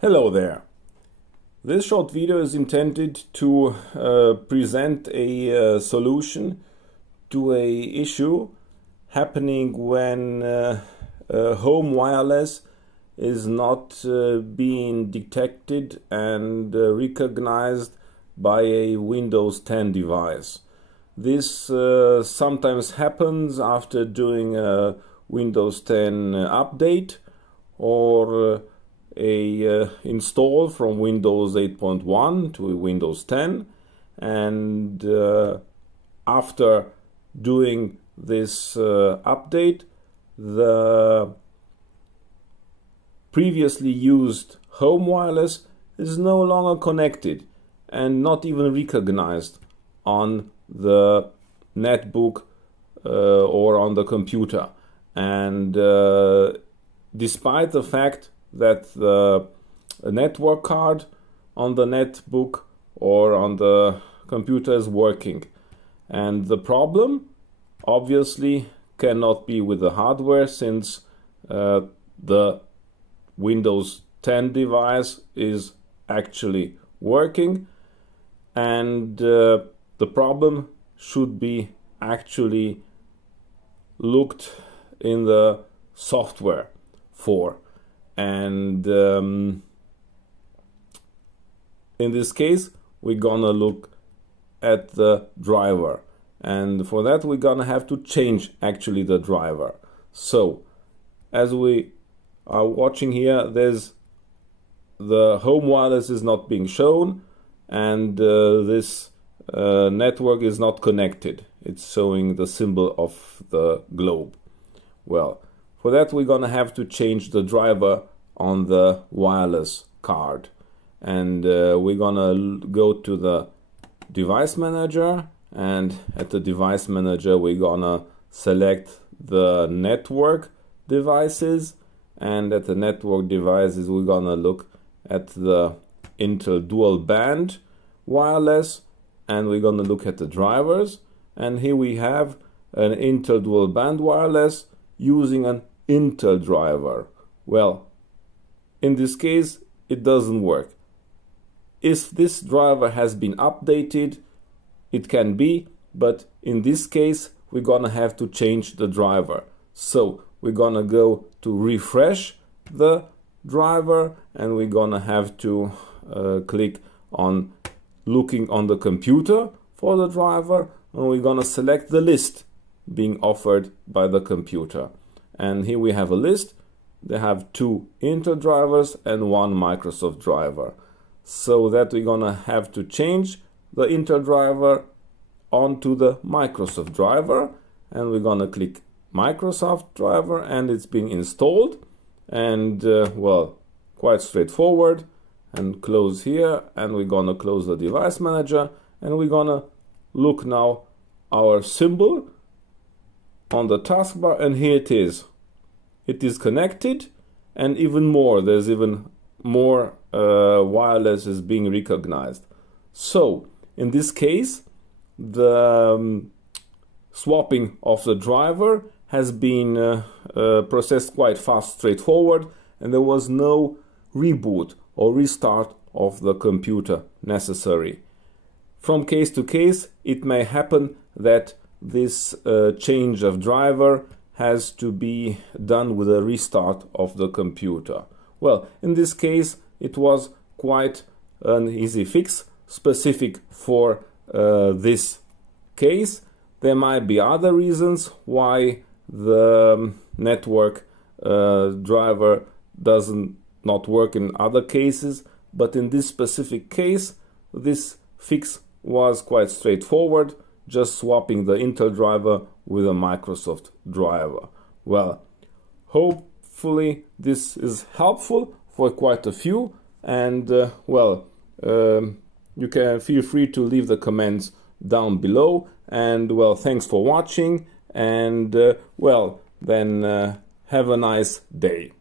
Hello there. This short video is intended to present a solution to a issue happening when home wireless is not being detected and recognized by a Windows 10 device. This sometimes happens after doing a Windows 10 update or a install from Windows 8.1 to Windows 10, and after doing this update, the previously used home wireless is no longer connected and not even recognized on the netbook or on the computer. And despite the fact that the network card on the netbook or on the computer is working. And the problem obviously cannot be with the hardware, since the Windows 10 device is actually working, and the problem should be actually looked in the software for. And in this case, we're gonna look at the driver, and for that we're gonna have to change actually the driver. So as we are watching here, there's the home wireless is not being shown, and this network is not connected. It's showing the symbol of the globe. Well, for that we're gonna have to change the driver on the wireless card, and we're gonna go to the device manager, and at the device manager we're gonna select the network devices, and at the network devices we're gonna look at the Intel dual band wireless, and we're gonna look at the drivers. And here we have an Intel dual band wireless using an Intel driver. Well, in this case it doesn't work. If this driver has been updated, it can be, but in this case we're gonna have to change the driver. So we're gonna go to refresh the driver, and we're gonna have to click on looking on the computer for the driver, and we're gonna select the list being offered by the computer. And here we have a list. They have 2 Intel drivers and 1 Microsoft driver. So that we're gonna have to change the Intel driver onto the Microsoft driver, and we're gonna click Microsoft driver, and it's being installed. And well, quite straightforward. And close here, and we're gonna close the device manager, and we're gonna look now our symbol on the taskbar, and here it is. It is connected, and even more, there's even more wireless is being recognized. So in this case, the swapping of the driver has been processed quite fast, straightforward, and there was no reboot or restart of the computer necessary. From case to case, it may happen that this change of driver has to be done with a restart of the computer. Well, in this case it was quite an easy fix, specific for this case. There might be other reasons why the network driver doesn't not work in other cases, but in this specific case this fix was quite straightforward, just swapping the Intel driver with a Microsoft driver. Well, hopefully this is helpful for quite a few, and well, you can feel free to leave the comments down below. And well, thanks for watching, and well, then have a nice day.